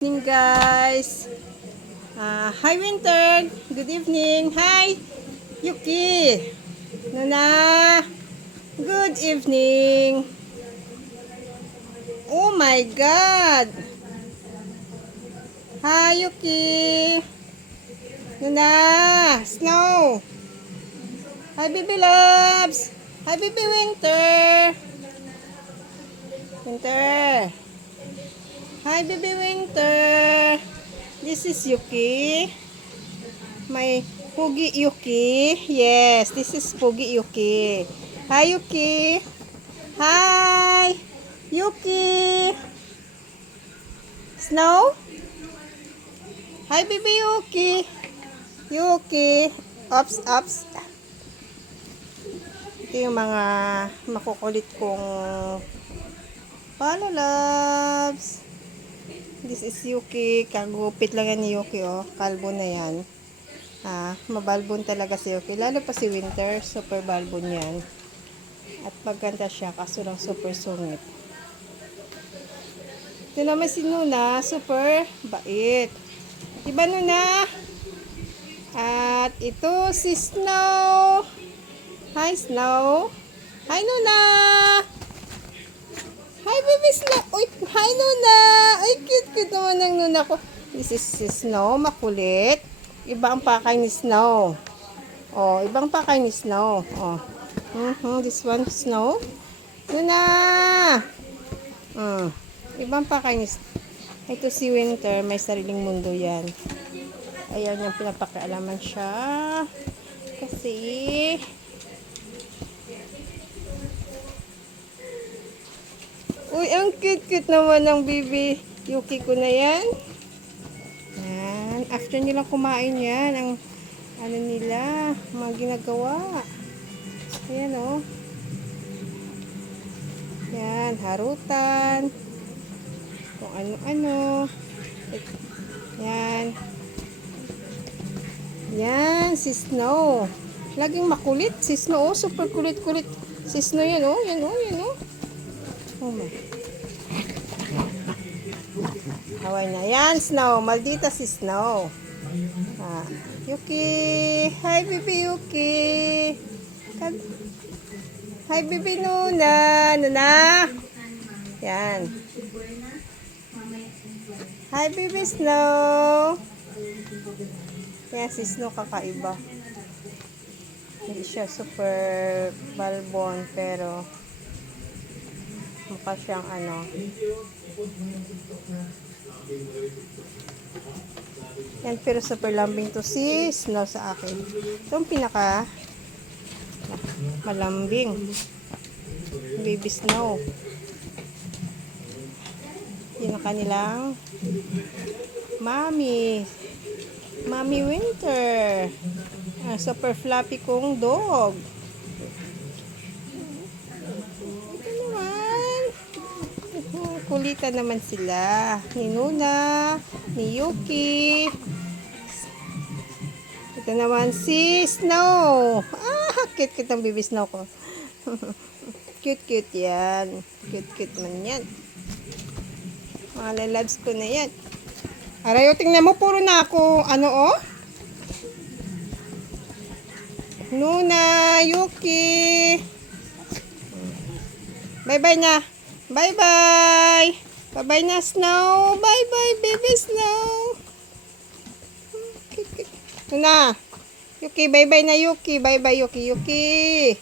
Evening guys. Hi Winter. Good evening. Hi Yuki. Nana. Good evening. Oh my God. Hi Yuki. Nana. Snow. Hi baby loves. Hi baby Winter. Winter. Hi baby Winter. This is Yuki. My Pugi Yuki. Yes, this is Pugi Yuki. Hi Yuki. Hi Yuki. Snow. Hi baby Yuki. Yuki. Ups, ups. Ito yung mga makukulit kong paano loves. This is Yuki. Kagupit lang yan ni Yuki, oh. Kalbo na yan. Mabalbon talaga si Yuki. Lalo pa si Winter. Super balbon yan. At pagkanta siya, kaso lang super sungit. Ito naman si Nuna. Super bait. Diba Nuna? At ito si Snow. Hi Snow. Hi Nuna. Hi baby Snow. Uy, hi Nuna. Ay, cute naman ng Nuna ko. This is si Snow. Makulit. Iba ang pakay ni Snow. Oh, ibang pakay ni Snow. Oh. This one Snow. Nuna. Ibang pakay ni Snow. Ito si Winter. May sariling mundo yan. Ayaw niyang pinapakialaman siya. Kasi uy, ang cute naman ng baby Yuki ko na yan. Yan. After nilang kumain yan, ang ano nila, mga ginagawa. Yan o. Oh. Yan, harutan. Kung ano-ano. Yan. Yan, si Snow. Laging makulit. Si Snow, oh, super kulit-kulit. Si Snow yan, oh. Yan, oh, yan, oh. Oh my. Haway na. Yan, Snow. Maldita si Snow. Yuki. Hi, baby Yuki. Hi, baby Nuna. Nuna. Yan. Hi, baby Snow. Yan, si Snow kakaiba. Hindi siya super balbon, pero mukha siyang ano. Yan, pero super lambing to si Snow sa akin. Ito ang pinaka malambing. Baby Snow. Yan ang kanilang Mommy. Mommy Winter. Super fluffy kong dog. Kulitan naman sila. Ni Nuna, ni Yuki. Ito naman si Snow. Cute ang baby Snow ko. Cute yan. Cute man yan. Mga lalabs ko na yan. Aray, tingnan mo, puro na ako. Ano, oh? Nuna, Yuki. Bye-bye na. Bye-bye. Bye-bye na, Snow. Bye-bye, baby Snow. Nuna. Yuki, bye-bye na, Yuki. Bye-bye, Yuki.